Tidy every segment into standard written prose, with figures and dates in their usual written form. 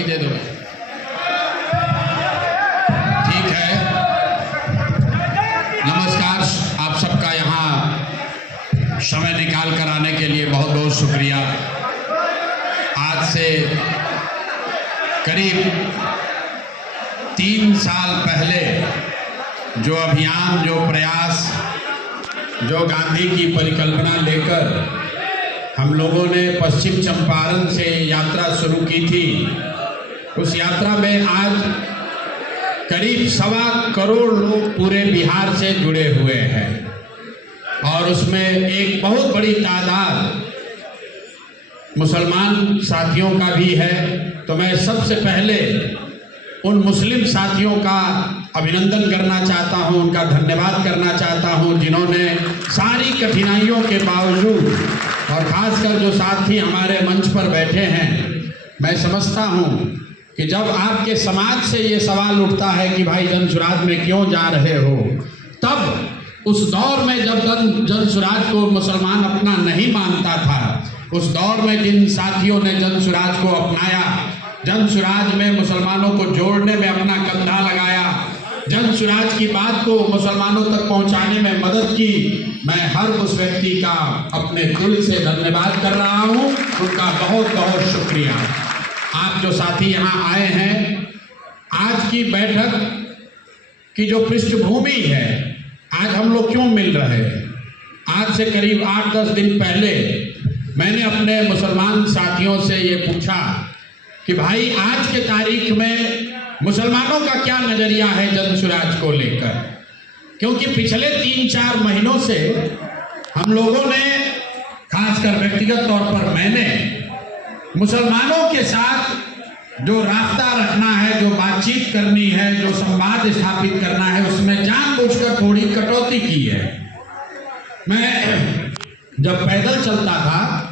Mic दे दो। ठीक है, नमस्कार। आप सबका यहाँ समय निकाल कर आने के लिए बहुत बहुत शुक्रिया। आज से करीब 3 साल पहले जो अभियान, जो प्रयास, जो गांधी की परिकल्पना लेकर हम लोगों ने पश्चिम चंपारण से यात्रा शुरू की थी, उस यात्रा में आज करीब 1.25 करोड़ लोग पूरे बिहार से जुड़े हुए हैं और उसमें एक बहुत बड़ी तादाद मुसलमान साथियों का भी है। तो मैं सबसे पहले उन मुस्लिम साथियों का अभिनंदन करना चाहता हूं, उनका धन्यवाद करना चाहता हूं, जिन्होंने सारी कठिनाइयों के बावजूद, और खासकर जो साथी हमारे मंच पर बैठे हैं, मैं समझता हूं कि जब आपके समाज से ये सवाल उठता है कि भाई जनसुराज में क्यों जा रहे हो, तब उस दौर में जब जनसुराज को मुसलमान अपना नहीं मानता था, उस दौर में जिन साथियों ने जनसुराज को अपनाया, जनसुराज में मुसलमानों को जोड़ने में अपना कंधा लगाया, जनसुराज की बात को मुसलमानों तक पहुंचाने में मदद की, मैं हर उस व्यक्ति का अपने दिल से धन्यवाद कर रहा हूं। उनका बहुत बहुत शुक्रिया। आप जो साथी यहाँ आए हैं, आज की बैठक की जो पृष्ठभूमि है, आज हम लोग क्यों मिल रहे हैं, आज से करीब 8-10 दिन पहले मैंने अपने मुसलमान साथियों से ये पूछा कि भाई आज के तारीख में मुसलमानों का क्या नजरिया है जनसुराज को लेकर, क्योंकि पिछले 3-4 महीनों से हम लोगों ने, खासकर व्यक्तिगत तौर पर मैंने, मुसलमानों के साथ जो रास्ता रखना है, जो बातचीत करनी है, जो संवाद स्थापित करना है, उसमें जानबूझकर थोड़ी कटौती की है। मैं जब पैदल चलता था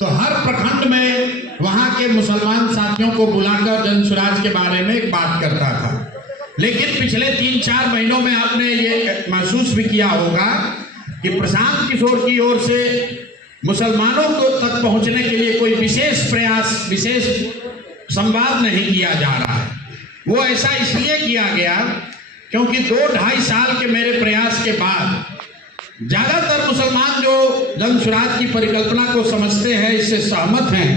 तो हर प्रखंड में वहां के मुसलमान साथियों को बुलाकर जनसुराज के बारे में एक बात करता था, लेकिन पिछले 3-4 महीनों में आपने ये महसूस भी किया होगा कि प्रशांत किशोर की ओर से मुसलमानों को तक पहुंचने के लिए कोई विशेष प्रयास, विशेष संवाद नहीं किया जा रहा है। वो ऐसा इसलिए किया गया क्योंकि 2-2.5 साल के मेरे प्रयास के बाद ज्यादातर मुसलमान जो जनसुराज की परिकल्पना को समझते हैं, इससे सहमत हैं,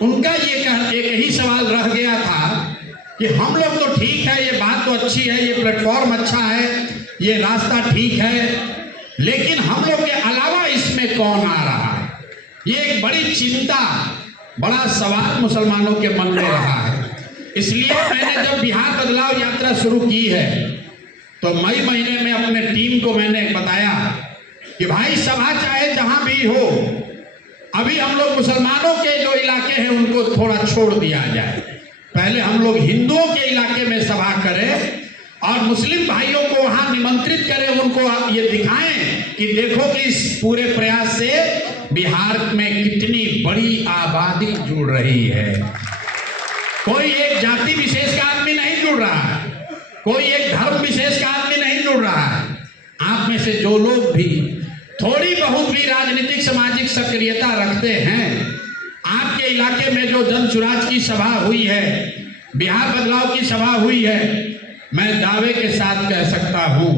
उनका ये एक ही सवाल रह गया था कि हम लोग तो ठीक है, ये बात तो अच्छी है, ये प्लेटफॉर्म अच्छा है, ये रास्ता ठीक है, लेकिन हम लोग के अलावा इसमें कौन आ रहा है। ये एक बड़ी चिंता, बड़ा सवाल मुसलमानों के मन में रहा है। इसलिए मैंने जब बिहार बदलाव यात्रा शुरू की है तो मई महीने में अपने टीम को मैंने बताया कि भाई सभा चाहे जहां भी हो, अभी हम लोग मुसलमानों के जो इलाके हैं उनको थोड़ा छोड़ दिया जाए, पहले हम लोग हिंदुओं के इलाके में सभा करें और मुस्लिम भाइयों को वहां निमंत्रित करें, उनको ये दिखाएं कि देखो कि इस पूरे प्रयास से बिहार में कितनी बड़ी आबादी जुड़ रही है। कोई एक जाति विशेष का आदमी नहीं जुड़ रहा है, कोई एक धर्म विशेष का आदमी नहीं जुड़ रहा है। आप में से जो लोग भी थोड़ी बहुत भी राजनीतिक सामाजिक सक्रियता रखते हैं, आपके इलाके में जो जनसुराज की सभा हुई है, बिहार बदलाव की सभा हुई है, मैं दावे के साथ कह सकता हूं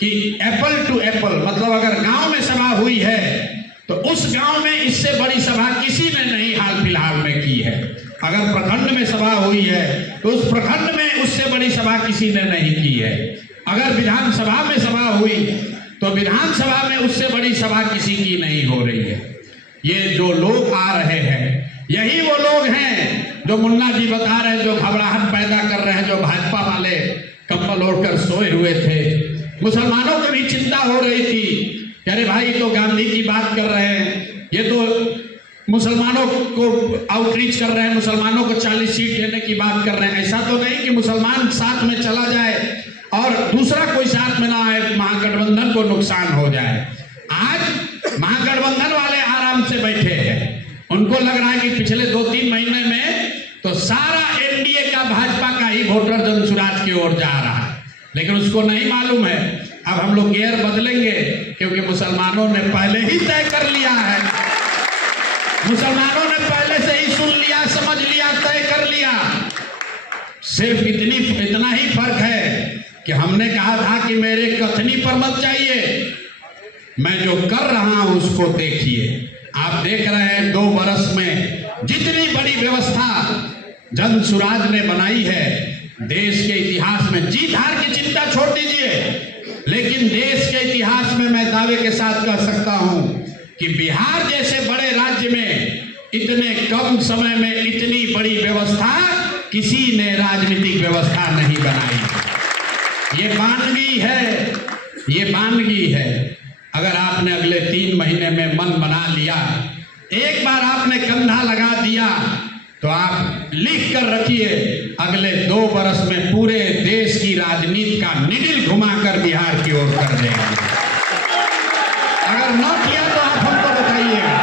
कि एप्पल टू एप्पल, मतलब अगर गांव में सभा हुई है तो उस गांव में इससे बड़ी सभा किसी ने नहीं हाल फिलहाल में की है। अगर प्रखंड में सभा हुई है तो उस प्रखंड में उससे बड़ी सभा किसी ने नहीं की है। अगर विधानसभा में सभा हुई तो विधानसभा में उससे बड़ी सभा किसी की नहीं हो रही है। ये जो लोग आ रहे हैं, यही वो लोग हैं जो मुन्ना जी बता रहे हैं, जो घबराहट पैदा कर रहे हैं, जो भाजपा वाले कंबल ओढ़कर सोए हुए थे। मुसलमानों को भी चिंता हो रही थी कि अरे भाई तो गांधी की बात कर रहे हैं, ये तो मुसलमानों को आउटरीच कर रहे हैं, मुसलमानों को 40 सीट देने की बात कर रहे हैं। ऐसा तो नहीं कि मुसलमान साथ में चला जाए और दूसरा कोई साथ में ना आए, महागठबंधन को नुकसान हो जाए। आज महागठबंधन वाले आराम से बैठे हैं, उनको लग रहा है कि पिछले 2-3 महीने में तो सारा एनडीए का, भाजपा का ही वोटर जनसुराज की ओर जा रहा है, लेकिन उसको नहीं मालूम है। अब हम लोग गियर बदलेंगे क्योंकि मुसलमानों ने पहले ही तय कर लिया है, मुसलमानों ने पहले से ही सुन लिया, समझ लिया, तय कर लिया सिर्फ इतना ही फर्क है कि हमने कहा था कि मेरे कथनी पर मत जाइए, मैं जो कर रहा हूं उसको देखिए। आप देख रहे हैं 2 बरस में जितनी बड़ी व्यवस्था जनसुराज ने बनाई है देश के इतिहास में। जीत हार की चिंता छोड़ दीजिए, लेकिन देश के इतिहास में मैं दावे के साथ कह सकता हूं कि बिहार जैसे बड़े राज्य में इतने कम समय में इतनी बड़ी व्यवस्था किसी ने राजनीतिक व्यवस्था नहीं बनाई। ये वानगी है, ये वानगी है। अगर आपने अगले 3 महीने में मन बना लिया, एक बार आपने कंधा लगा दिया, तो आप लिख कर रखिए अगले 2 बरस में पूरे देश की राजनीति का निडिल घुमाकर बिहार की ओर कर देंगे। अगर न किया तो आप हमको बताइएगा।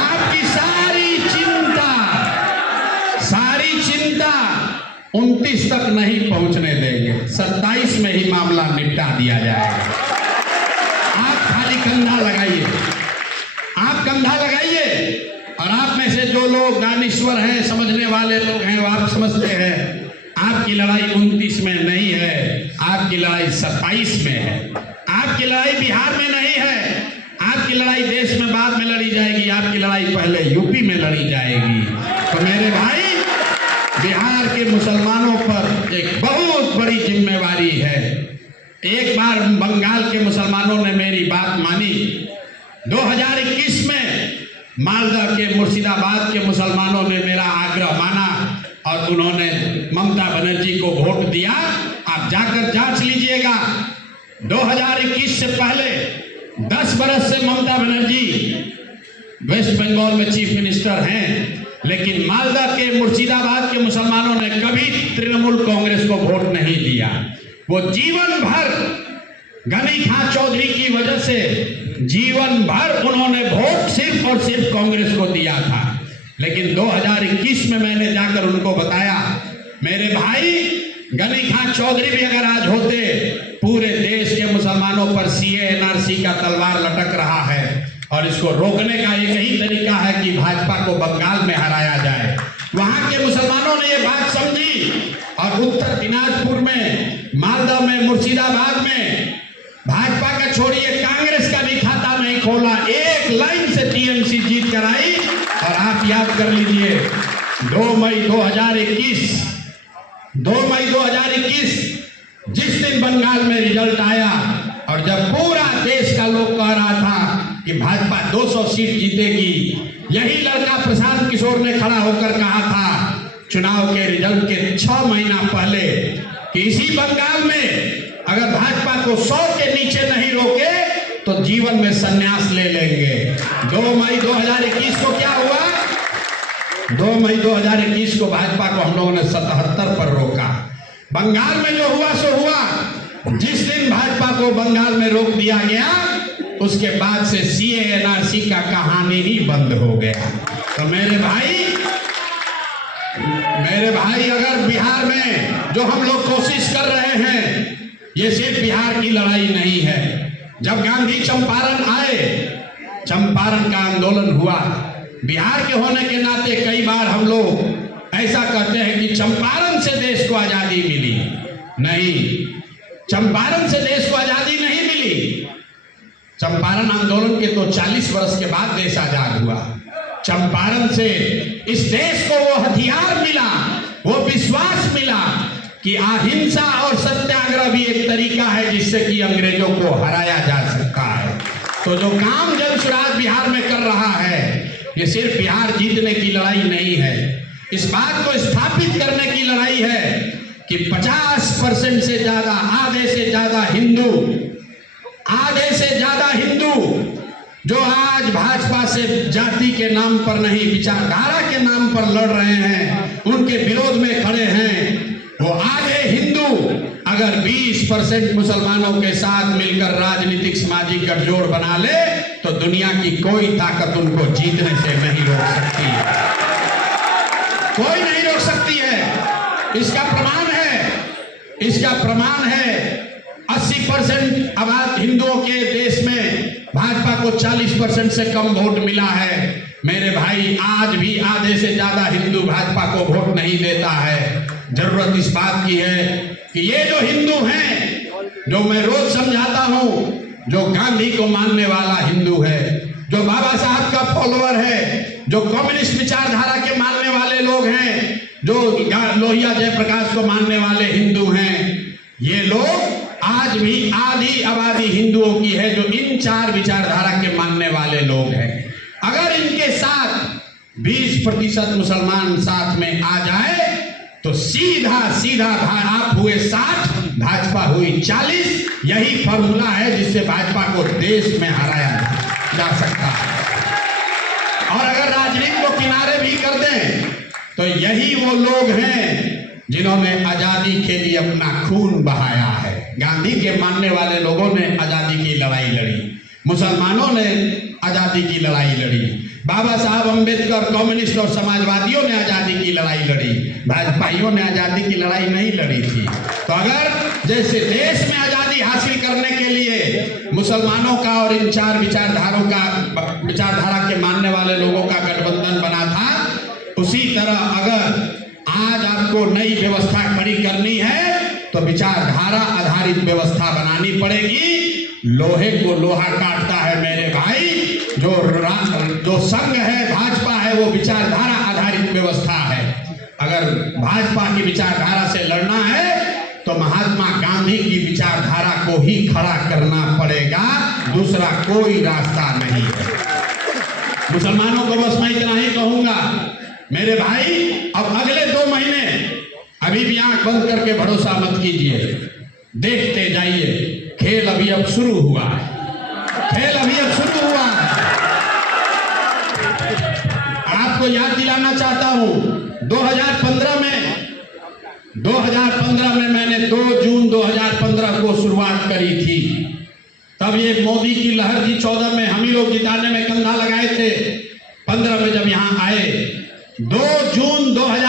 आपकी सारी चिंता 29 तक नहीं पहुंचने देंगे, 27 में ही मामला निपटा दिया जाएगा। आप खाली कंधा लगाइए, आप कंधा लगाइए। और आप में से जो लोग दानिश्वर हैं, समझने वाले लोग हैं, वो आप समझते हैं आपकी लड़ाई 29 में नहीं है, आपकी लड़ाई 27 में है। आपकी लड़ाई बिहार में नहीं है, आपकी लड़ाई देश में बाद में लड़ी जाएगी, आपकी लड़ाई पहले यूपी में लड़ी जाएगी। तो मेरे भाई, बिहार के मुसलमानों पर एक बहुत बड़ी जिम्मेवारी है। एक बार बंगाल के मुसलमानों ने मेरी बात मानी। 2021 में मालदा के, मुर्शिदाबाद के मुसलमानों ने मेरा आग्रह माना और उन्होंने ममता बनर्जी को वोट दिया। आप जाकर जांच लीजिएगा, 2021 से पहले 10 बरस से ममता बनर्जी वेस्ट बंगाल में चीफ मिनिस्टर हैं, लेकिन मालदा के, मुर्शिदाबाद के मुसलमानों ने कभी तृणमूल कांग्रेस को वोट नहीं दिया। वो जीवन भर गनी खां चौधरी की वजह से जीवन भर उन्होंने वोट सिर्फ और सिर्फ कांग्रेस को दिया था। लेकिन 2021 में मैंने जाकर उनको बताया, मेरे भाई गनी खां चौधरी भी अगर आज होते, पूरे देश के मुसलमानों पर सीए एनआरसी का तलवार लटक रहा है और इसको रोकने का एक ही तरीका है कि भाजपा को बंगाल में हराया जाए। वहां के मुसलमानों ने ये बात समझी और उत्तर दिनाजपुर में, मालदा में, मुर्शिदाबाद में भाजपा का छोड़िए कांग्रेस का भी खाता नहीं खोला। एक लाइन से टीएमसी जीत कर आई। और आप याद कर लीजिए 2 मई 2021 जिस दिन बंगाल में रिजल्ट आया और जब पूरा देश का लोग कह रहा था कि भाजपा 200 सीट जीतेगी, यही लड़का प्रशांत किशोर ने खड़ा होकर कहा था चुनाव के रिजल्ट के 6 महीना पहले कि इसी बंगाल में अगर भाजपा को 100 के नीचे नहीं रोके तो जीवन में संन्यास ले लेंगे। 2 मई 2021 को क्या हुआ? 2 मई 2021 को भाजपा को हम लोगों ने 77 पर रोका। बंगाल में जो हुआ सो हुआ। जिस दिन भाजपा को बंगाल में रोक दिया गया, उसके बाद से सीए एनआरसी का कहानी ही बंद हो गया। तो मेरे भाई अगर बिहार में जो हम लोग कोशिश कर रहे हैं, ये सिर्फ बिहार की लड़ाई नहीं है। जब गांधी चंपारण आए, चंपारण का आंदोलन हुआ, बिहार के होने के नाते कई बार हम लोग ऐसा कहते हैं कि चंपारण से देश को आजादी मिली। नहीं, चंपारण से देश को आजादी नहीं मिली। चंपारण आंदोलन के तो 40 वर्ष के बाद देश आजाद हुआ। चंपारण से इस देश को वो हथियार मिला, वो विश्वास मिला कि अहिंसा और सत्याग्रह भी एक तरीका है जिससे कि अंग्रेजों को हराया जा सकता है। तो जो काम जनसुराज बिहार में कर रहा है, ये सिर्फ बिहार जीतने की लड़ाई नहीं है, इस बात को स्थापित करने की लड़ाई है कि 50% से ज्यादा, आधे से ज्यादा हिंदू जो आज भाजपा से जाति के नाम पर नहीं, विचारधारा के नाम पर लड़ रहे हैं, उनके विरोध में खड़े हैं, वो आधे हिंदू अगर 20% मुसलमानों के साथ मिलकर राजनीतिक सामाजिक गठजोड़ बना ले तो दुनिया की कोई ताकत उनको जीतने से नहीं रोक सकती है। कोई नहीं रोक सकती है। इसका प्रमाण है 80% आबाद हिंदुओं के देश में भाजपा को 40% से कम वोट मिला है। मेरे भाई, आज भी आधे से ज्यादा हिंदू भाजपा को वोट नहीं देता है। जरूरत इस बात की है कि ये जो हिंदू हैं, जो मैं रोज समझाता हूं, जो गांधी को मानने वाला हिंदू है, जो बाबा साहब का फॉलोअर है, जो कम्युनिस्ट विचारधारा के मानने वाले लोग हैं, जो लोहिया जयप्रकाश को मानने वाले हिंदू हैं, ये लोग आज भी आधी आबादी हिंदुओं की है जो इन चार विचारधारा के मानने वाले लोग हैं। अगर इनके साथ 20% मुसलमान साथ में आ जाए तो सीधा सीधा आप हुए 60, भाजपा हुई 40। यही फॉर्मूला है जिससे भाजपा को देश में हराया जा सकता है। और अगर राजनीति को किनारे भी कर दें तो यही वो लोग हैं जिन्होंने आजादी के लिए अपना खून बहाया है। गांधी के मानने वाले लोगों ने आजादी की लड़ाई लड़ी, मुसलमानों ने आजादी की लड़ाई लड़ी, बाबा साहब अम्बेडकर, कम्युनिस्ट और समाजवादियों ने आजादी की लड़ाई लड़ी, भाजपाइयों ने आजादी की लड़ाई नहीं लड़ी थी। तो अगर जैसे देश में आजादी हासिल करने के लिए मुसलमानों का और इन चार विचारधारा के मानने वाले लोगों का गठबंधन बना था, उसी तरह अगर आज आपको नई व्यवस्था खड़ी करनी है तो विचारधारा आधारित व्यवस्था बनानी पड़ेगी। लोहे को लोहा काटता है मेरे भाई। जो संघ है, भाजपा है, वो विचारधारा आधारित व्यवस्था है। अगर भाजपा की विचारधारा से लड़ना है तो महात्मा गांधी की विचारधारा को ही खड़ा करना पड़ेगा, दूसरा कोई रास्ता नहीं है। मुसलमानों को बस मैं इतना ही कहूंगा मेरे भाई, अब अगले 2 महीने अभी भी आंख बंद करके भरोसा मत कीजिए, देखते जाइए। खेल अभी अब शुरू हुआ है, खेल अभी अब शुरू हुआ है। आपको याद दिलाना चाहता हूं 2015 में मैंने 2 जून 2015 को शुरुआत करी थी। तब ये मोदी की लहर थी। 14 में हम ही लोग जिताने में कंधा लगाए थे। 15 में जब यहां आए 2 जून 2000